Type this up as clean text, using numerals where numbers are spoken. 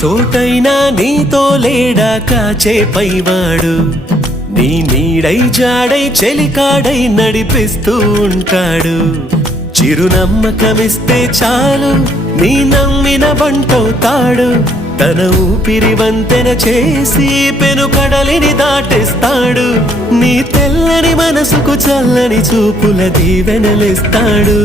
చోటైనా నీతో లేడా కాచే పైవాడు నీ నీడై జాడై చెలికాడై నడిపిస్తూ ఉంటాడు చిరునమ్మకమిస్తే చాలు నీ నమ్మిన బంటవుతాడు తన ఊపిరి వంతెన చేసి పెను కడలిని దాటేస్తాడు నీ తెల్లని మనసుకు చల్లని చూపుల దీవెనలిస్తాడు